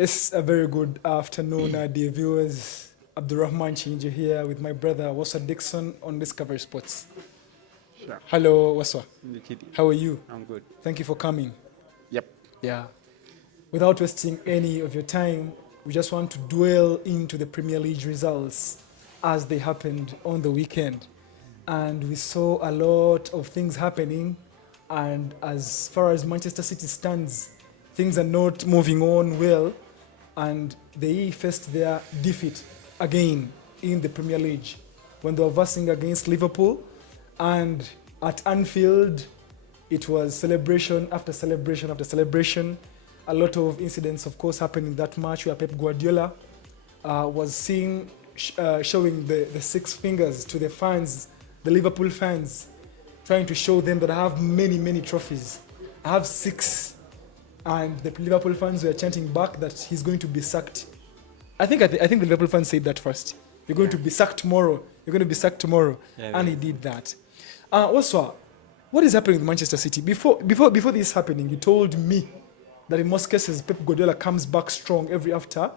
Yes, a very good afternoon, dear viewers. Abdurrahman Chinji here with my brother Waswa Dixon on Discovery Sports. Sure. Hello, Waswa. How are you? I'm good. Thank you for coming. Yep. Yeah. Without wasting any of your time, we just want to dwell into the Premier League results as they happened on the weekend. And we saw a lot of things happening. And as far as Manchester City stands, things are not moving on well. And they faced their defeat again in the Premier League when they were versing against Liverpool. And at Anfield, it was celebration after celebration after celebration. A lot of incidents, of course, happened in that match where Pep Guardiola was showing the six fingers to the fans, the Liverpool fans, trying to show them that I have many, many trophies. I have 6. And the Liverpool fans were chanting back that he's going to be sacked. I think the Liverpool fans said that first. You're going to be sacked tomorrow. You're going to be sacked tomorrow. Yeah, and he did that. Also, what is happening with Manchester City? Before this is happening, you told me that in most cases, Pep Guardiola comes back strong every after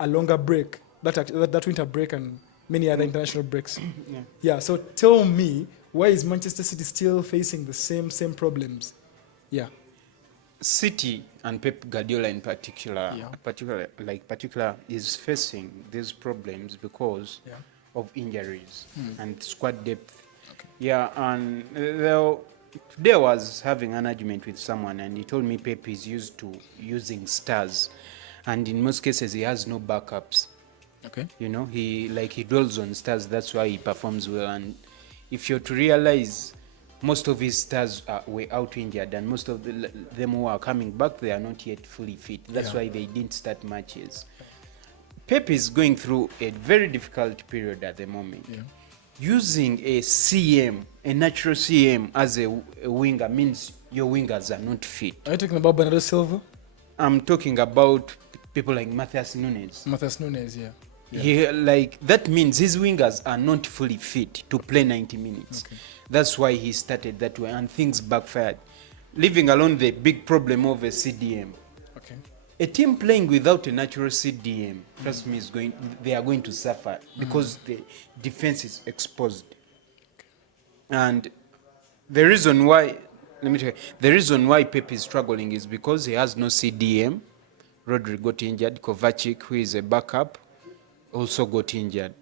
a longer break, that winter break and many other international breaks. Yeah. So tell me, why is Manchester City still facing the same problems? Yeah. City and Pep Guardiola in particular is facing these problems because of injuries and squad depth. Okay. Yeah, and today I was having an argument with someone and he told me Pep is used to using stars, and in most cases he has no backups. Okay. You know, he dwells on stars, that's why he performs well. And if you're to realize, most of his stars were out injured, and most of them who are coming back, they are not yet fully fit. That's why they didn't start matches. Pep is going through a very difficult period at the moment. Yeah. Using a CM, a natural CM, as a winger means your wingers are not fit. Are you talking about Bernardo Silva? I'm talking about people like Matheus Nunes. Matheus Nunes, yeah. That means his wingers are not fully fit to play 90 minutes. Okay. That's why he started that way, and things backfired. Leaving alone the big problem of a CDM. Okay. A team playing without a natural CDM, trust me, they are going to suffer because the defense is exposed. Okay. And the reason why Pep is struggling is because he has no CDM. Rodri got injured. Kovacic, who is a backup, also got injured.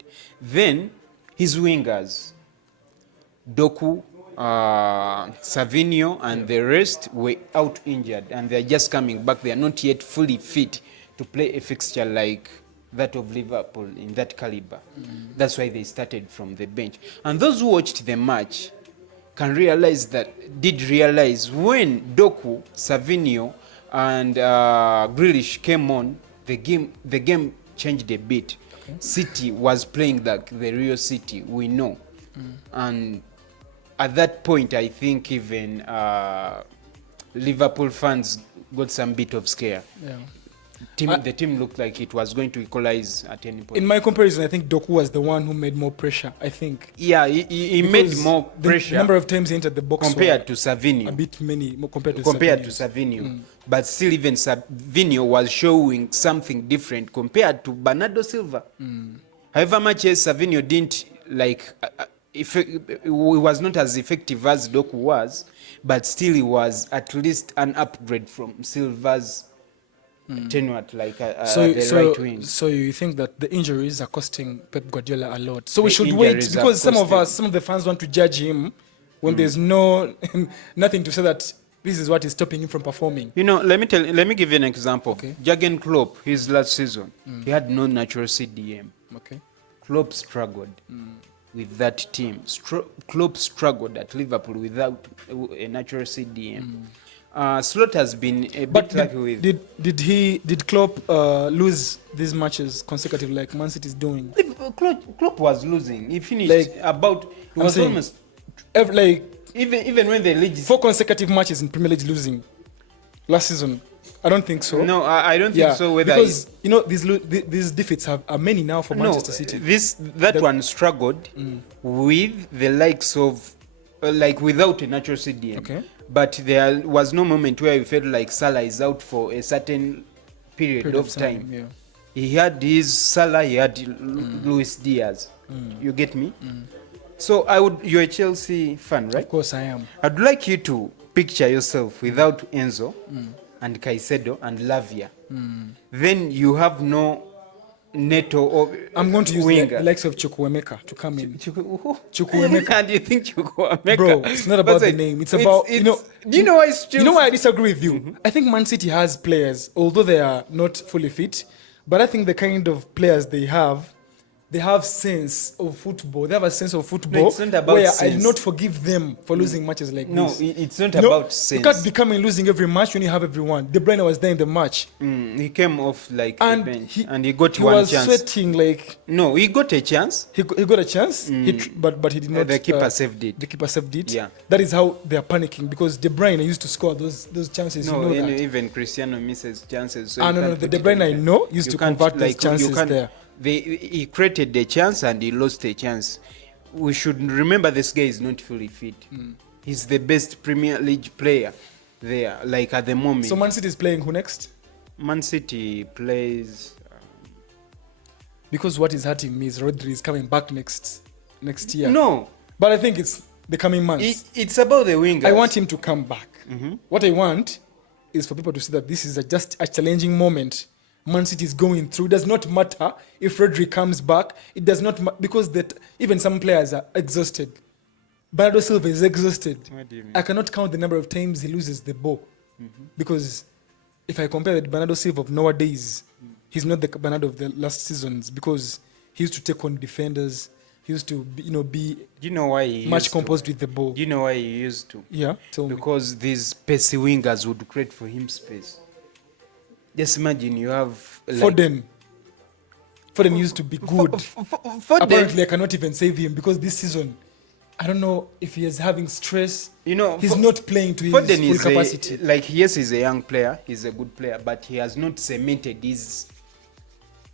Then his wingers, Doku, Savinho, and the rest were out injured, and they're just coming back. They are not yet fully fit to play a fixture like that of Liverpool in that caliber. That's why they started from the bench. And those who watched the match did realize when Doku, Savinho, and Grealish came on, the game changed a bit. Okay. City was playing like the real City we know. And at that point, I think even Liverpool fans got some bit of scare. Yeah. The team looked like it was going to equalize at any point. In my comparison, I think Doku was the one who made more pressure, I think. Yeah, he made more pressure. The number of times he entered the box compared to Savinho. A bit many compared to Savinho. But still, even Savinho was showing something different compared to Bernardo Silva. However much as Savinho didn't he was not as effective as Doku was, but still he was at least an upgrade from Silva's tenure at the right wing. So you think that the injuries are costing Pep Guardiola a lot? So we should wait, because some of the fans want to judge him when there's nothing to say that this is what is stopping him from performing. You know, let me give you an example. Okay. Jurgen Klopp, his last season, he had no natural CDM. Okay. Klopp struggled with that team. Klopp struggled at Liverpool without a natural CDM. Slot has been a bit lucky with. Did Klopp lose these matches consecutively like Man City is doing? Klopp was losing. He finished even when they lead 4 consecutive matches in Premier League losing last season. I don't think so. No, I don't think so. Because these defeats are many now for Manchester City. That one struggled with the likes of without a natural CDM. Okay. But there was no moment where you felt like Salah is out for a certain period of time. Yeah. He had his Salah, he had Luis Diaz. You get me? So you're a Chelsea fan, right? Of course I am. I'd like you to picture yourself without Enzo and Caicedo and Lavia. Then you have no Neto or I'm going to use winger. the likes of Chukwuemeka to come in. Chukwuemeka. Chukwuemeka. And you think Chukwuemeka? Bro, it's not about the name. It's about, Do you know why it's Chelsea? You know why I disagree with you? I think Man City has players, although they are not fully fit, but I think the kind of players they have sense of football. They have a sense of football it's not about where I sense. do not forgive them for losing matches like No, this. it's not You know, about sense. You can't be coming losing every match when you have everyone. De Bruyne was there in the match. He came off like And the bench and he got he one was chance. sweating like No, he got a chance. he got a chance, but he did not. The keeper saved it. The keeper saved it. Yeah. That is how they are panicking because De Bruyne used to score those chances. No, you know that. even Cristiano misses chances. So No. The De Bruyne I know used to convert those chances there. He created a chance and he lost a chance. We should remember this guy is not fully fit. He's the best Premier League player there, like at the moment. So Man City is playing who next? Man City plays. Because what is hurting me is Rodri is coming back next year. No, But I think it's the coming months. it's about the wingers. I want him to come back. What I want is for people to see that this is just a challenging moment Man City is going through. It does not matter if Rodri comes back. It does not because even some players are exhausted. Bernardo Silva is exhausted. What do you mean? I cannot count the number of times he loses the ball. Because if I compare the Bernardo Silva of nowadays, he's not the Bernardo of the last seasons because he used to take on defenders. He used to be Do you know why he much used composed with the ball. Do you know why he used to? Yeah. So Because these pacey wingers would create for him space. Just imagine you have like, Foden used to be good. Foden, Apparently, I cannot even save him because this season, I don't know if he is having stress. he's not playing to his Foden full capacity. yes, he's a young player. He's a good player, but he has not cemented his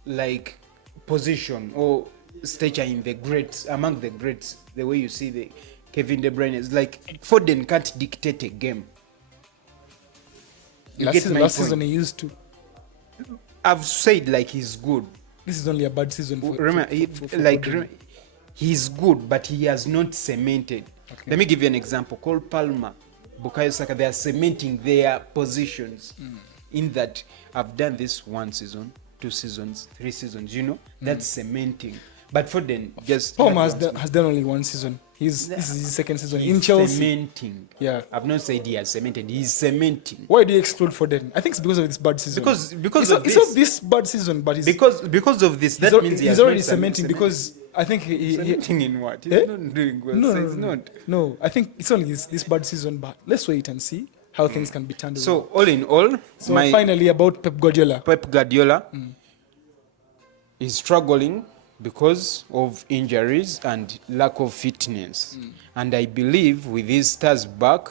like position or stature in the greats among the greats. The way you see the Kevin De Bruyne is like Foden can't dictate a game. Last season he used to. I've said like he's good. This is only a bad season for Remember, Foden. he's good, but he has not cemented. Okay. Let me give you an example. Cole Palmer, Bukayo Saka, they are cementing their positions in that I've done this 1 season, 2 seasons, 3 seasons, that's cementing. But Foden just... Palmer has done only 1 season. This is his second season in Chelsea. Cementing. Yeah. I've not said he has cemented. He's cementing. Why do you exclude Foden? I think it's because of this bad season. Because of it's this. not this bad season, but it's Because of this, that means he he's has already not cementing because I think he cementing in what? He's Eh? not doing well. no, so no, he's no, not. no. I think it's only this bad season, but let's wait and see how things can be turned around. So all in all, So finally about Pep Guardiola. Pep Guardiola is struggling because of injuries and lack of fitness. And I believe with his stars back,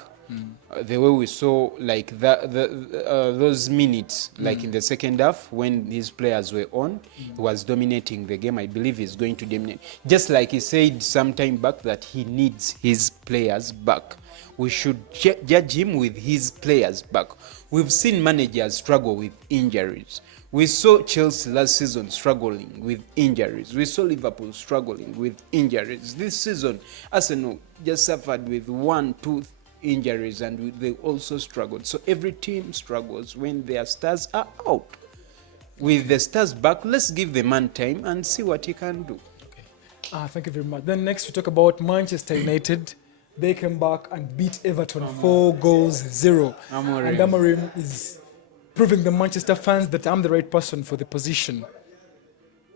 the way we saw like those minutes, like in the second half when his players were on, he was dominating the game. I believe he's going to dominate. Just like he said some time back that he needs his players back. We should judge him with his players back. We've seen managers struggle with injuries. We saw Chelsea last season struggling with injuries. We saw Liverpool struggling with injuries. This season, Arsenal just suffered with 1-2 injuries and they also struggled. So every team struggles when their stars are out. With the stars back, let's give the man time and see what he can do. Thank you very much. Then next we talk about Manchester United. They came back and beat Everton 4-0. Amorim. And Amorim is proving the Manchester fans that I'm the right person for the position.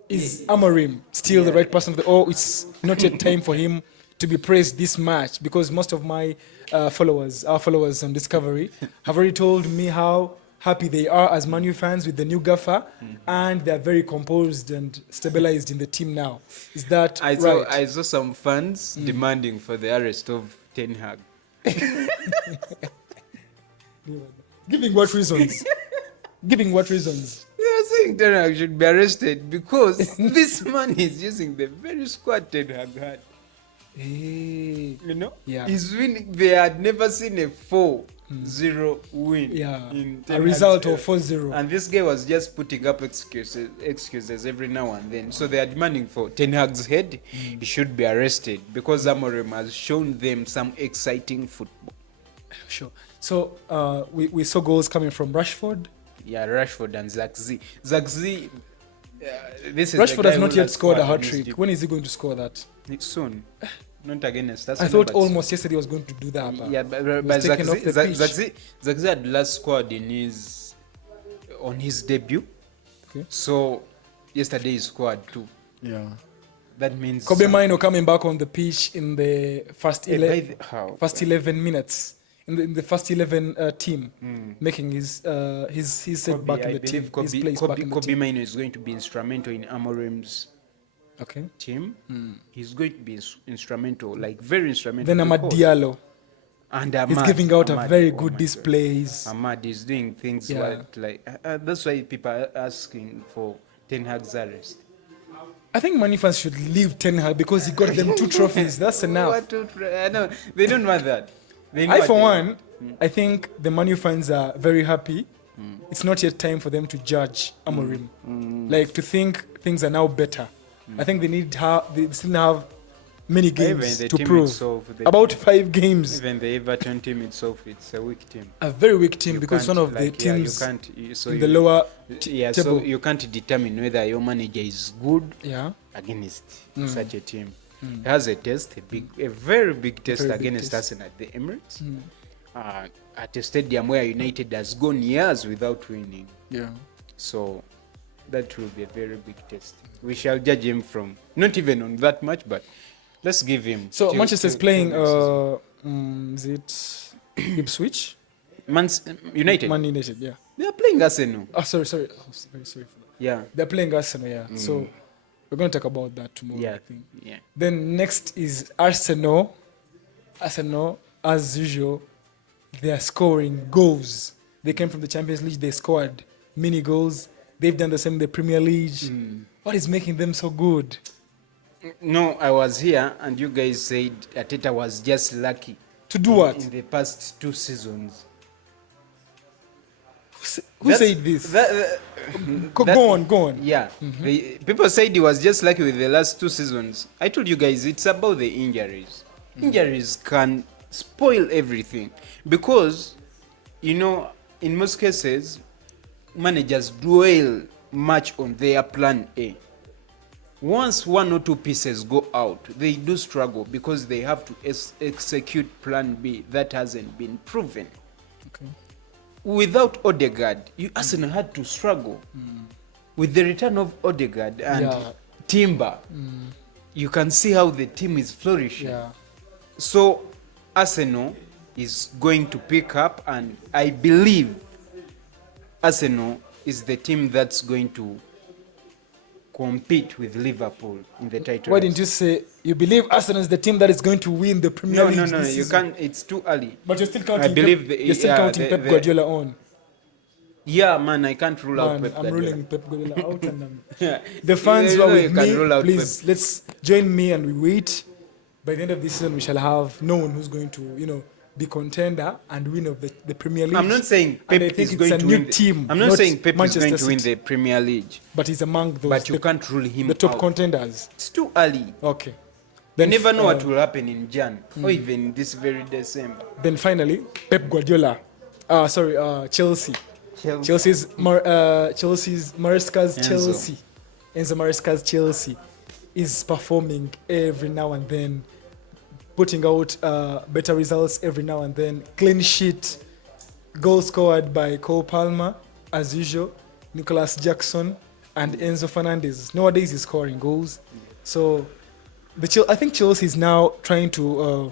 Is Amorim still the right person? It's not yet time for him to be praised this much because most of my our followers on Discovery, have already told me how happy they are as Man U fans with the new gaffer, and they're very composed and stabilized in the team now. Is that right? I saw some fans demanding for the arrest of Ten Hag. Giving what reasons? Giving what reasons? They are saying Ten Hag should be arrested because this man is using the very squad Ten Hag had. Hey. You know? Yeah. He's winning. They had never seen a 4 0 win. Yeah, in a Ten result Hag's of era. 4-0. And this guy was just putting up excuses every now and then. So they are demanding for Ten Hag's head. He should be arrested because Amorim has shown them some exciting football. Sure. So we saw goals coming from Rashford. Yeah, Rashford and Zagzi. Zagzi, this is Rashford the guy has not who yet last scored a scored hat against trick. Liverpool. When is he going to score that? Soon. Not against us. I thought almost yesterday he was going to do that. Yeah, but was taken off the pitch. Zagzi had last scored on his debut. Okay. So yesterday he scored too. Yeah. That means Kobe Mino coming back on the pitch in the first 11 minutes. In the first 11 team, making his set back in the team. His place back in the Kobe team. Mino is going to be instrumental in Amorim's Okay. team. He's going to be instrumental, like very instrumental. Then Amad because- Diallo. And He's Ahmad, giving out Ahmad, a very oh good my displays. God. Ahmad is doing things Yeah. like that's why people are asking for Ten Hag's arrest. I think Mani fans should leave Ten Hag because he got them 2 trophies. That's enough. I know they don't want that. They know I, what for they one, want. I think the Manu fans are very happy. It's not yet time for them to judge Amorim. Like to think things are now better. I think they still have many Even games the to team prove. itself, About 5 games. Even the Everton team itself, it's a weak team. A very weak team You because can't, one of the like, yeah, teams so in the lower yeah, table. so you can't determine whether your manager is good Yeah. against such a team. He has a test, a very big test Very big against test. Arsenal at the Emirates, at a stadium where United has gone years without winning. Yeah. So that will be a very big test. We shall judge him from not even on that much, but let's give him. So till- Manchester's till- playing till next season. is it Ipswich? United. Man United, yeah. They are playing Arsenal. Oh, sorry. Oh, very sorry for that. Yeah. They're playing Arsenal, yeah. So we're going to talk about that tomorrow, Yeah. I think. Yeah. Then next is Arsenal. Arsenal, as usual, they are scoring goals. They came from the Champions League, they scored many goals. They've done the same in the Premier League. What is making them so good? No, I was here and you guys said Arteta was just lucky. To do what? In the past 2 seasons. Who said this? Go on. Yeah. People said he was just lucky with the last 2 seasons. I told you guys it's about the injuries. Injuries can spoil everything because, in most cases, managers dwell much on their plan A. Once 1 or 2 pieces go out, they do struggle because they have to execute plan B that hasn't been proven. Okay. Without Odegaard, Arsenal had to struggle. With the return of Odegaard and Timber, you can see how the team is flourishing. Yeah. So Arsenal is going to pick up, and I believe Arsenal is the team that's going to compete with Liverpool in the title. Why didn't you say you believe Arsenal is the team that is going to win the Premier League? No, this you season? can't. It's too early. But you're still counting. I believe you're still counting Pep Guardiola on. Yeah, man, I can't rule out Man, Pep I'm Guardiola. ruling Pep Guardiola out, and Yeah. the fans who are You with can rule me, out please let's join me and we wait. By the end of this season, we shall have no one who's going to, be contender and win of the Premier League. I'm not saying And I Pep think is it's going a to new win. team. I'm not saying Pep is Manchester going to win City, the Premier League, but he's among those. but you can't rule him the top out. contenders. It's too early. Okay. You Then never know what will happen in Jan or even this very December. Then finally, Pep Guardiola. Chelsea. Chelsea's Maresca's Enzo. Chelsea. Enzo Maresca's Chelsea is performing every now and then, putting out better results every now and then. Clean sheet, goal scored by Cole Palmer as usual, Nicolas Jackson, and Enzo Fernandez. Nowadays he's scoring goals. So I think Chelsea is now trying to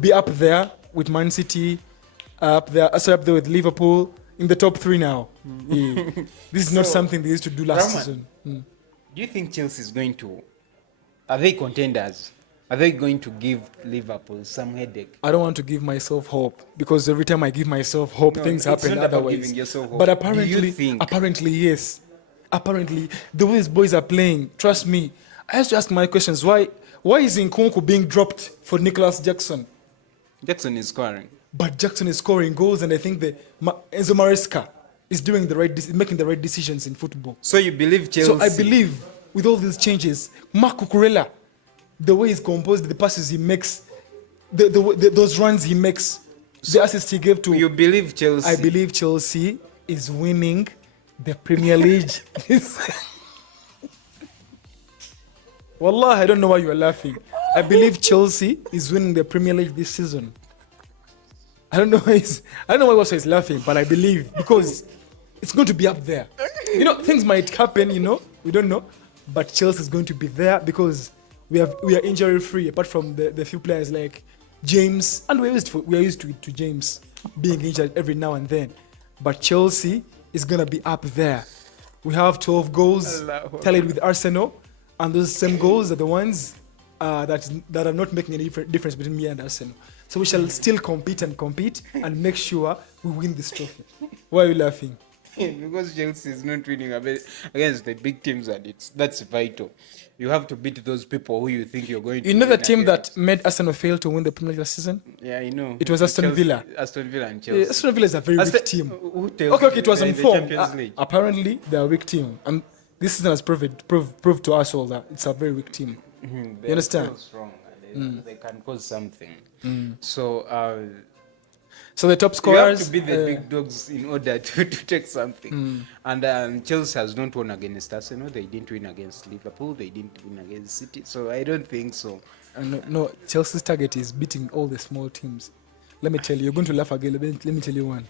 be up there with Man City, up there with Liverpool in the top 3 now. Yeah. This is not So, something they used to do last Rahman, season. Do you think Chelsea is going to? Are they contenders? Are they going to give Liverpool some headache? I don't want to give myself hope because every time I give myself hope, No, things it's happen not about otherwise. giving yourself hope. But Do you think- apparently, yes. Apparently, the way these boys are playing, trust me, I have to ask my questions. Why is Nkunku being dropped for Nicolas Jackson? Jackson is scoring. but Jackson is scoring goals, and I think Enzo Maresca is doing making the right decisions in football. So you believe Chelsea? So I believe with all these changes, Marco Cucurella, the way he's composed, the passes he makes, those runs he makes, the assists he gave to. You believe Chelsea? I believe Chelsea is winning the Premier League. Wallah, I don't know why you are laughing. I believe Chelsea is winning the Premier League this season. I don't know why also he's laughing, but I believe because it's going to be up there. You know, things might happen, you know, we don't know, but Chelsea is going to be there because we are injury free apart from the few players like James, and we are used to James being injured every now and then. But Chelsea is going to be up there. We have 12 goals tallied with Arsenal, and those same goals are the ones that are not making any difference between me and Arsenal. So we shall still compete and make sure we win this trophy. Why are you laughing? Because Chelsea is not winning against the big teams, and that's vital. You have to beat those people who you think you're going to. You know the team that made Arsenal fail to win the Premier League last season? Yeah, I know. It was Aston Villa. Aston Villa and Chelsea. Yeah, Aston Villa is a very weak team. Okay, it was on form. Apparently, they're a weak team, and this season has proved to us all that it's a very weak team. You understand? So strong. They can cause something. So the top You scorers. have to beat the big dogs in order to take something. And Chelsea has not won against Arsenal. They didn't win against Liverpool. They didn't win against City. So I don't think so. No, Chelsea's target is beating all the small teams. Let me tell you, you're going to laugh again. Let me tell you one.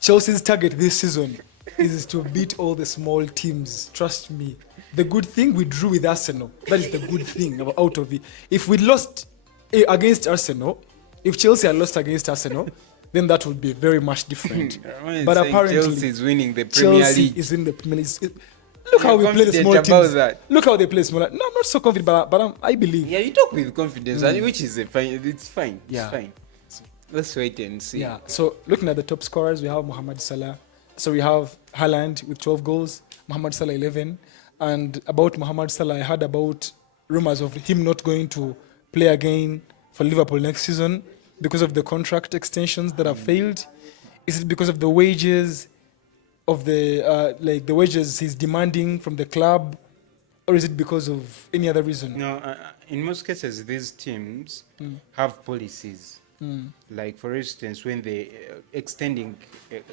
Chelsea's target this season is to beat all the small teams. Trust me. The good thing, we drew with Arsenal. That is the good thing out of it. If we lost against Arsenal, if Chelsea had lost against Arsenal, then that would be very much different. But apparently, Chelsea is winning the Premier Chelsea League. is in the Premier League. Look how we play the small teams. Look how they play small. No, I'm not so confident, but I believe. Yeah, you talk with confidence, which is fine. It's fine. Yeah. It's fine. Let's wait and see. Yeah. So looking at the top scorers, we have Mohamed Salah. So we have Haaland with 12 goals, Mohamed Salah 11. And about Mohamed Salah, I heard about rumors of him not going to play again for Liverpool next season because of the contract extensions that have failed. Is it because of the wages of the wages he's demanding from the club, or is it because of any other reason? No, in most cases, these teams have policies. Like, for instance, when they extending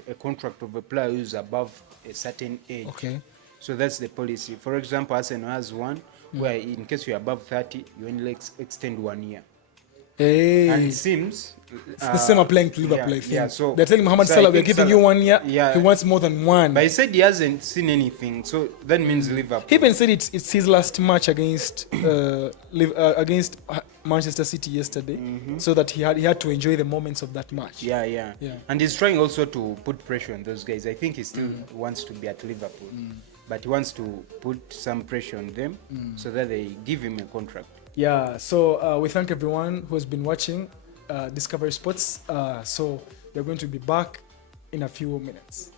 a contract of a player who's above a certain age. Okay. So that's the policy. For example, Arsenal has one where in case you're above 30, you only extend 1 year. Hey. And it seems It's the same applying to Liverpool, I think. Yeah, so they're telling Mohamed Salah, we're giving you 1 year. Yeah. He wants more than one. But he said he hasn't seen anything, so that means Liverpool. He even said it's his last match against Manchester City yesterday, so that he had to enjoy the moments of that match. Yeah. And he's trying also to put pressure on those guys. I think he still wants to be at Liverpool, but he wants to put some pressure on them so that they give him a contract. Yeah, so we thank everyone who has been watching Discovery Sports. So we're going to be back in a few minutes.